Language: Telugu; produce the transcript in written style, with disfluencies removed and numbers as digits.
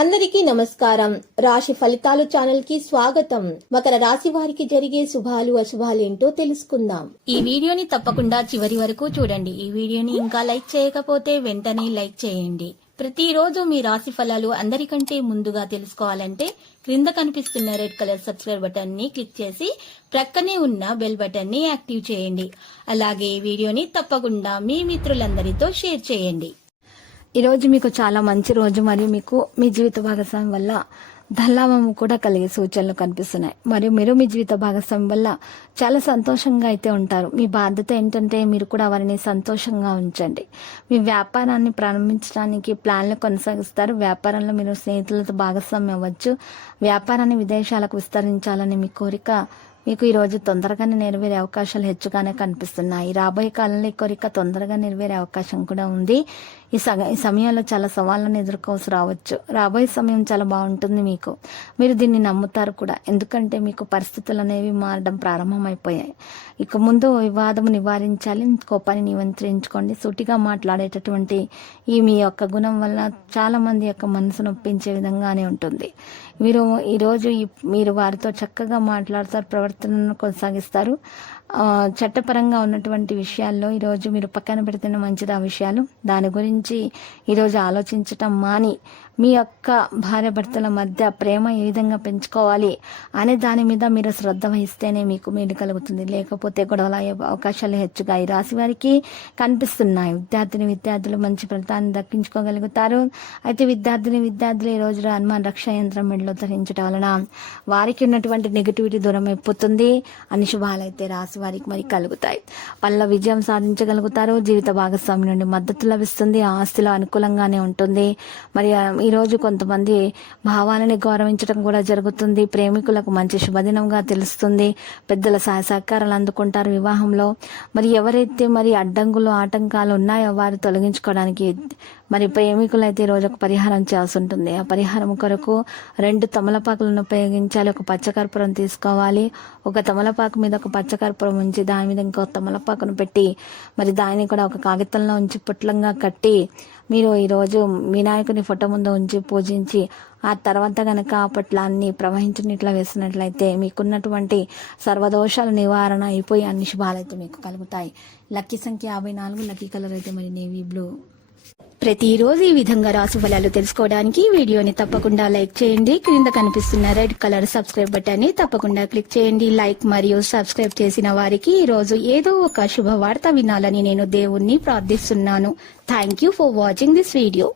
అందరికీ నమస్కారం. రాశి ఫలితాలు ఛానల్ కి స్వాగతం. మకర రాశి వారికి జరిగే శుభాలు అశుభాలు ఏంటో తెలుసుకుందాం. ఈ వీడియోని తప్పకుండా చివరి వరకు చూడండి. ఈ వీడియోని ఇంకా లైక్ చేయకపోతే వెంటనే లైక్ చేయండి. ప్రతిరోజు మీ రాశి ఫలాలు అందరికంటే ముందుగా తెలుసుకోవాలంటే క్రింద కనిపిస్తున్న రెడ్ కలర్ సబ్స్క్రైబ్ బటన్ ని క్లిక్ చేసి ప్రక్కనే ఉన్న బెల్ బటన్ ని యాక్టివ్ చేయండి. అలాగే ఈ వీడియోని తప్పకుండా మీ మిత్రులందరితో షేర్ చేయండి. ఈరోజు మీకు చాలా మంచి రోజు మరియు మీకు మీ జీవిత భాగస్వామి వల్ల ధనలాభము కూడా కలిగే సూచనలు కనిపిస్తున్నాయి. మరియు మీరు మీ జీవిత భాగస్వామి వల్ల చాలా సంతోషంగా అయితే ఉంటారు. మీ బాధ్యత ఏంటంటే మీరు కూడా వారిని సంతోషంగా ఉంచండి. మీ వ్యాపారాన్ని ప్రారంభించడానికి ప్లాన్లు కొనసాగిస్తారు. వ్యాపారంలో మీరు స్నేహితులతో భాగస్వామ్యం అవ్వచ్చు. వ్యాపారాన్ని విదేశాలకు విస్తరించాలని మీ కోరిక మీకు ఈ రోజు తొందరగానే నెరవేరే అవకాశాలు హెచ్చుగానే కనిపిస్తున్నాయి. రాబోయే కాలంలో ఈ కోరిక తొందరగా నెరవేరే అవకాశం కూడా ఉంది. ఈ సమయంలో చాలా సవాళ్ళను ఎదుర్కోవాల్సి రావచ్చు. రాబోయే సమయం చాలా బాగుంటుంది. మీరు దీన్ని నమ్ముతారు కూడా. ఎందుకంటే మీకు పరిస్థితులు అనేవి మారడం ప్రారంభమైపోయాయి. ఇక ముందు వివాదము నివారించాలి. కోపాన్ని నియంత్రించుకోండి. సూటిగా మాట్లాడేటటువంటి ఈ మీ యొక్క గుణం వల్ల చాలా మంది యొక్క మనసును ఒప్పించే విధంగానే ఉంటుంది. మీరు ఈరోజు మీరు వారితో చక్కగా మాట్లాడతారు, ప్రవర్తనను కొనసాగిస్తారు. చట్టపరంగా ఉన్నటువంటి విషయాల్లో ఈరోజు మీరు పక్కన పెడితేనే మంచిది. ఆ విషయాలు దాని గురించి ఈరోజు ఆలోచించటం మాని మీ యొక్క భార్య భర్తల మధ్య ప్రేమ ఏ విధంగా పెంచుకోవాలి అనే దాని మీద మీరు శ్రద్ధ వహిస్తేనే మీకు మేలు కలుగుతుంది. లేకపోతే గొడవలు అయ్యే అవకాశాలు హెచ్చుగా ఈ రాశి వారికి కనిపిస్తున్నాయి. విద్యార్థులు మంచి ఫలితాన్ని దక్కించుకోగలుగుతారు. అయితే విద్యార్థులు ఈ రోజు హనుమాన్ రక్షా యంత్రం మెడలో ధరించడం వలన వారికి ఉన్నటువంటి నెగిటివిటీ దూరం అయిపోతుంది. అన్ని శుభాలైతే రాశి వారికి మరి కలుగుతాయి. వాళ్ళ విజయం సాధించగలుగుతారు. జీవిత భాగస్వామి నుండి మద్దతు లభిస్తుంది. ఆస్తిలో అనుకూలంగానే ఉంటుంది. మరి ఈ రోజు కొంతమంది భావాలని గౌరవించడం కూడా జరుగుతుంది. ప్రేమికులకు మంచి శుభదినంగా తెలుస్తుంది. పెద్దల సహాయ సహకారాలు అందుకుంటారు. వివాహంలో మరి ఎవరైతే మరి అడ్డంకులు ఆటంకాలు ఉన్నాయో వారు తొలగించుకోవడానికి మరి ప్రేమికులైతే ఈ రోజు ఒక పరిహారం చేయాల్సి ఉంటుంది. ఆ పరిహారం కొరకు 2 తమలపాకులను ఉపయోగించాలి. ఒక పచ్చకర్పూరం తీసుకోవాలి. ఒక తమలపాకు మీద ఒక పచ్చకర్పూరం ఉంచి దాని మీద ఇంకో తమలపాకును పెట్టి మరి దాన్ని కూడా ఒక కాగితంలో ఉంచి పుట్లంగా కట్టి మీరు ఈరోజు వినాయకుని ఫోటో ముందు ఉంచి పూజించి ఆ తర్వాత గనక ఆ పొట్లాన్ని ప్రవహించినట్లా వేసినట్లయితే మీకున్నటువంటి సర్వదోషాల నివారణ అయిపోయి అన్ని శుభాలైతే మీకు కలుగుతాయి. లక్కీ సంఖ్య 54. లక్కీ కలర్ అయితే మరి నేవీ బ్లూ. ప్రతిరోజు ఈ విధంగా రాశి ఫలాలు తెలుసుకోవడానికి వీడియోని తప్పకుండా లైక్ చేయండి. క్రింద కనిపిస్తున్న రెడ్ కలర్ సబ్స్క్రైబ్ బటన్ ని తప్పకుండా క్లిక్ చేయండి. లైక్ మరియు సబ్స్క్రైబ్ చేసిన వారికి ఈ రోజు ఏదో ఒక శుభవార్త వినాలని నేను దేవుణ్ణి ప్రార్థిస్తున్నాను. Thank you for watching this video.